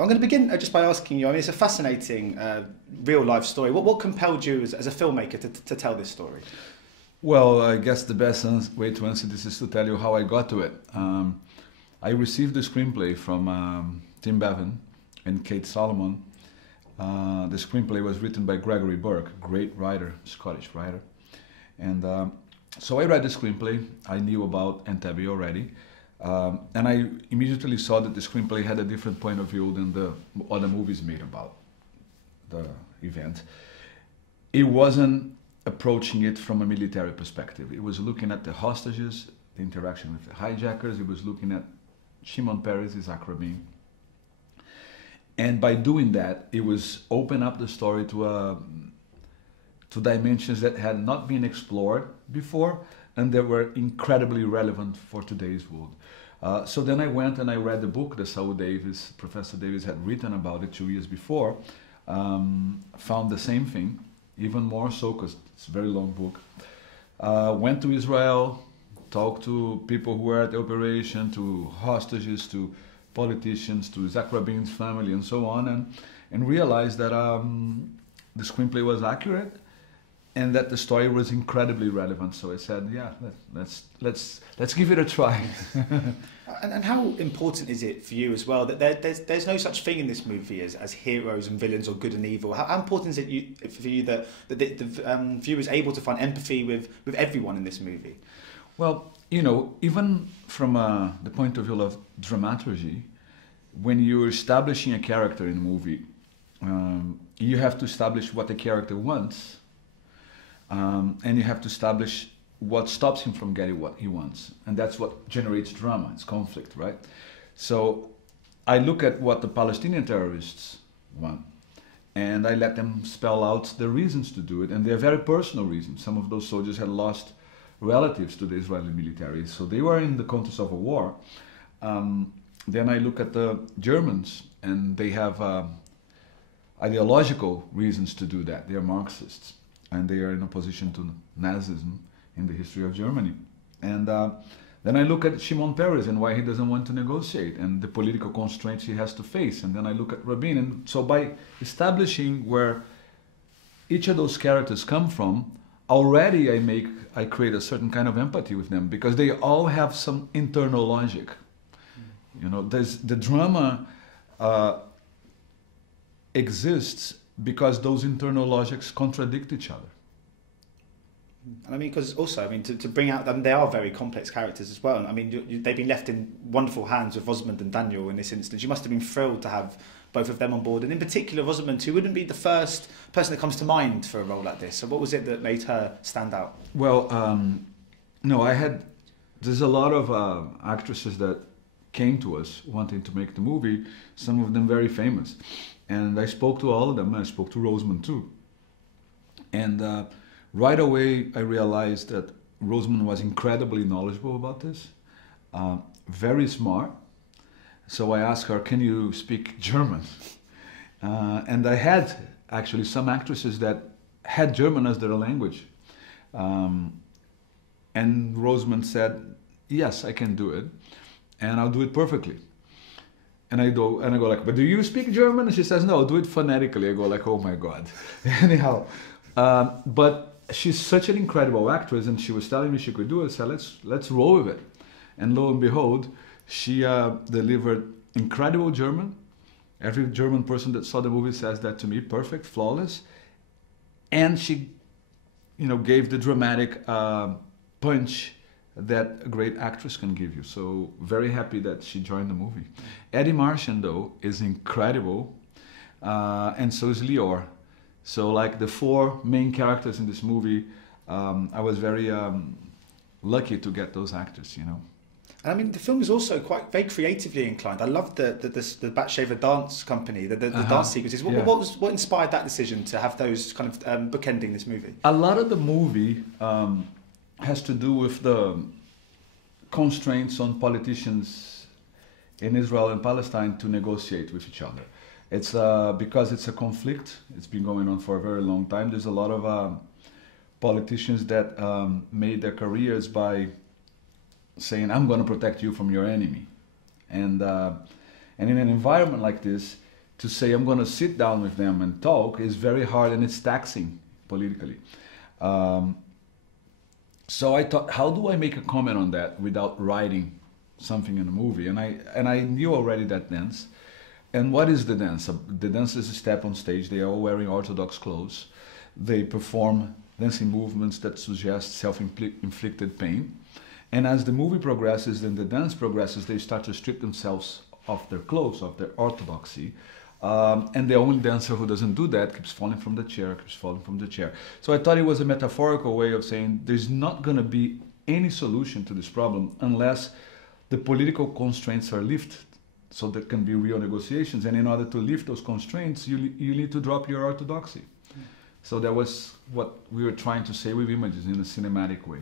I'm going to begin just by asking you, I mean, it's a fascinating real-life story. What compelled you as a filmmaker to tell this story? Well, I guess the best way to answer this is to tell you how I got to it. I received the screenplay from Tim Bevan and Kate Solomon. The screenplay was written by Gregory Burke, great writer, Scottish writer. And so I read the screenplay. I knew about Entebbe already. And I immediately saw that the screenplay had a different point of view than the other movies made about the event. It wasn't approaching it from a military perspective. It was looking at the hostages, the interaction with the hijackers. It was looking at Shimon Peres, Isaac Rabin. And by doing that, it was open up the story to dimensions that had not been explored before, and they were incredibly relevant for today's world. So then I went and I read the book that Saul Davis, Professor Davis, had written about it 2 years before. Found the same thing, even more so because it's a very long book. Went to Israel, talked to people who were at the operation, to hostages, to politicians, to Isaac Rabin's family, and so on, and realized that the screenplay was accurate and that the story was incredibly relevant. So I said, yeah, let's give it a try. And how important is it for you as well that there's no such thing in this movie as heroes and villains or good and evil? How important is it for you that the viewer is able to find empathy with everyone in this movie? Well, you know, even from the point of view of dramaturgy, when you're establishing a character in a movie, you have to establish what the character wants, and you have to establish what stops him from getting what he wants. And that's what generates drama, it's conflict, right? So I look at what the Palestinian terrorists want, and I let them spell out the reasons to do it, and they're very personal reasons. Some of those soldiers had lost relatives to the Israeli military, so they were in the context of a war. Then I look at the Germans, and they have ideological reasons to do that. They are Marxists, and they are in opposition to Nazism in the history of Germany. And then I look at Shimon Peres and why he doesn't want to negotiate, and the political constraints he has to face. And then I look at Rabin, and so by establishing where each of those characters come from, already I create a certain kind of empathy with them, because they all have some internal logic. You know, the drama exists because those internal logics contradict each other. And I mean, because also, I mean, to bring out them, they are very complex characters as well. I mean, they've been left in wonderful hands with Rosamund and Daniel in this instance. You must have been thrilled to have both of them on board, and in particular Rosamund, who wouldn't be the first person that comes to mind for a role like this. So what was it that made her stand out? Well, no, there's a lot of actresses that came to us wanting to make the movie, some of them very famous. And I spoke to all of them. I spoke to Rosamund too. And right away, I realized that Rosamund was incredibly knowledgeable about this, very smart. So I asked her, can you speak German? And I had actually some actresses that had German as their language. And Rosamund said, yes, I can do it, and I'll do it perfectly. And I go like, but do you speak German? And she says, no, do it phonetically. I go like, oh my God. Anyhow, but she's such an incredible actress, and she was telling me she could do it, so let's roll with it. And lo and behold, she delivered incredible German. Every German person that saw the movie says that to me, perfect, flawless. And she, you know, gave the dramatic punch that a great actress can give you. So very happy that she joined the movie. Eddie Martian, though, is incredible, and so is Lior. So like the four main characters in this movie, I was very lucky to get those actors, you know. And I mean, the film is also very creatively inclined. I love the Batshaver dance company, the dance sequences. What inspired that decision to have those kind of bookending this movie? A lot of the movie has to do with the constraints on politicians in Israel and Palestine to negotiate with each other. It's because it's a conflict. It's been going on for a very long time. There's a lot of politicians that made their careers by saying, I'm going to protect you from your enemy. And in an environment like this, to say I'm going to sit down with them and talk is very hard, and it's taxing politically. So I thought, how do I make a comment on that without writing something in a movie? And I knew already that dance. And what is the dance? The dance is a step on stage. They are all wearing Orthodox clothes. They perform dancing movements that suggest self-inflicted pain. And as the movie progresses and the dance progresses, they start to strip themselves of their clothes, of their orthodoxy. And the only dancer who doesn't do that keeps falling from the chair, keeps falling from the chair. So I thought it was a metaphorical way of saying there's not going to be any solution to this problem unless the political constraints are lifted. So there can be real negotiations. And in order to lift those constraints, you need to drop your orthodoxy. So that was what we were trying to say with images in a cinematic way.